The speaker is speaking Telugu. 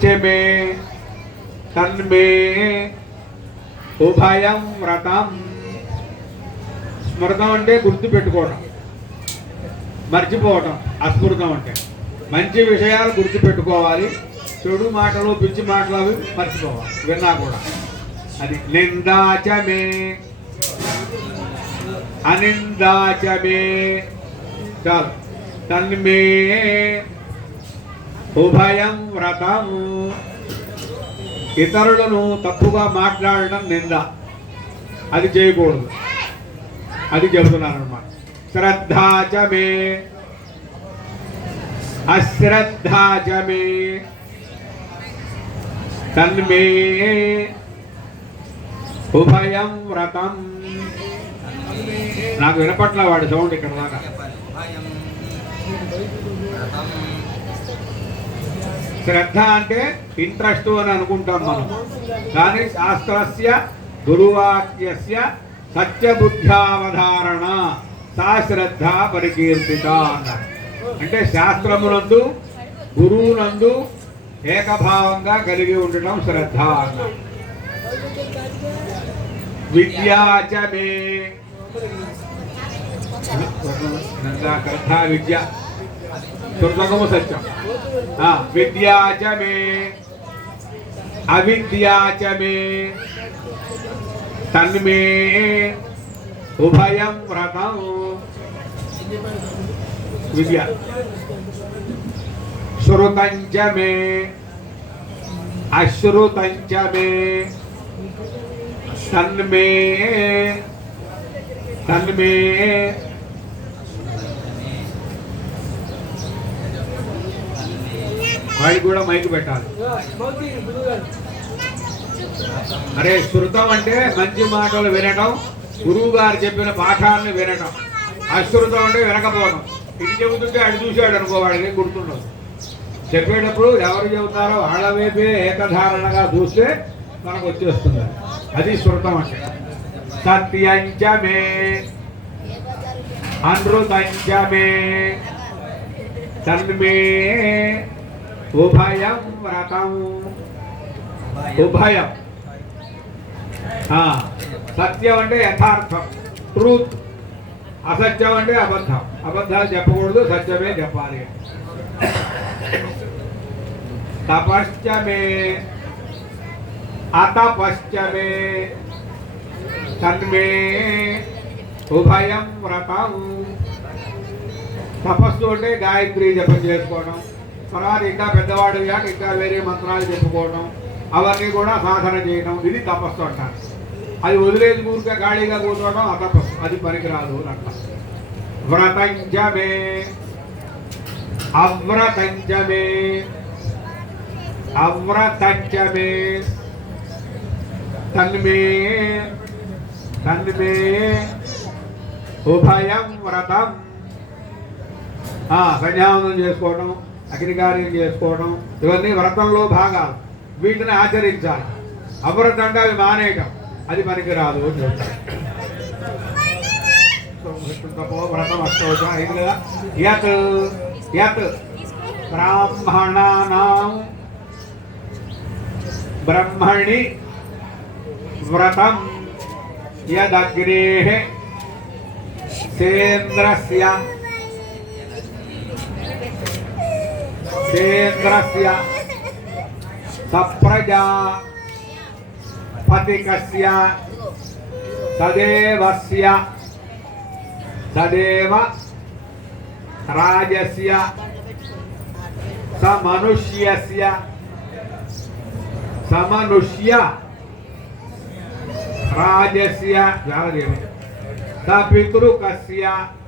స్మృతశ్చమే తన్మే ఉభయం వ్రతం స్మృతం అంటే గుర్తు పెట్టుకోవడం మర్చిపోవటం అస్మృతం అంటే. మంచి విషయాలు గుర్తు పెట్టుకోవాలి. చెడు మాటలు పిచ్చి మాటలు అవి మర్చిపోవాలి విన్నా కూడా. అది నిందాచమే అనిందాచమే. చాలు. తన్మే ఉభయం వ్రతము. ఇతరులను తప్పుగా మాట్లాడడం నింద. అది చేయకూడదు. అది చెబుతున్నారనమాట శ్రద్ధాచమే అశ్రద్ధాచమే తన్మే. ఉభయం వ్రతం. నాకు వినపట్ల వాడు సౌండ్ ఇక్కడ దాకా. శ్రద్ధ అంటే ఇంట్రెస్ట్ అని అనుకుంటాం మనం కానీ శాస్త్రస్య గురువాక్యస్య సత్యబుద్ధ్యావధారణ సా శ్రద్ధ పరికీర్తిత అన్నారు అంటే శాస్త్రమునందు గురువునందు ఏకభావంగా కలిగి ఉండటం శ్రద్ధ అన్నారు విద్యాచమే శ్రద్ధ విద్య దుర్గము సత్యం ఆ, విద్యా చ మే అవిద్యా చ మే తన్మే ఉభయం వ్రతం విద్య శ్రుతం చ మే అశ్రుతం చ మే తన్మే వాడికి కూడా మైక్ పెట్టాలి. అరే శృతం అంటే మంచి మాటలు వినటం గురువు గారు చెప్పిన పాఠాలను వినటం. అశ్రుతం అంటే వినకపోవడం ఇది చెబుతుంటే అడు చూశాడు అనుకోవాడికి గుర్తుండదు. చెప్పేటప్పుడు ఎవరు చెబుతారో వాళ్ళ వైపే ఏకధారణగా చూస్తే మనకు వచ్చేస్తుంది. అది శృతం అంటే. సత్యంచమే అనృతంచమే తన్మే ఉభయం వ్రతం ఉభయం ఆ, సత్యం అంటే యథార్థం ట్రూత్ అసత్యం అంటే అబద్ధం. అబద్ధాలు చెప్పకూడదు సత్యమే చెప్పాలి. తపశ్చమే అతపశ్చమే తన్మే ఉభయం వ్రతం. తపస్సు అంటే గాయత్రి జపం చేసుకోవడం. తర్వాత ఇంకా పెద్దవాడు అయ్యాక ఇంకా వేరే మంత్రాలు చెప్పుకోవడం అవన్నీ కూడా సాధన చేయడం ఇది తపస్సు అంటారు. అది వదిలేసి ఊరికే ఖాళీగా కూర్చోవడం అతపస్సు అది పనికిరాదు అని అంట వ్రతంజమే. అవ్రతంజమే. అవ్రతంజమే. తన్మే. తన్మే. ఉభయం వ్రతం. ఆ, చేసుకోవడం అగ్నికార్యం చేసుకోవడం ఇవన్నీ వ్రతంలో భాగాలు. వీటిని ఆచరించాలి. అవ్రతం అంటే అవి మానేయటం. అది పనికి రాదు అని చెప్తారు. వ్రతం అయింది కదా యత్ యత్. బ్రాహ్మణానాం. బ్రహ్మణి వ్రతం యదగ్రే సేంద్రస్య Desgracia, Sapraja, Patikasya, Sadevasya, Sadeva, Rajasya, Samanusyasya, Samanusya, Rajasya, Sapitrukasya,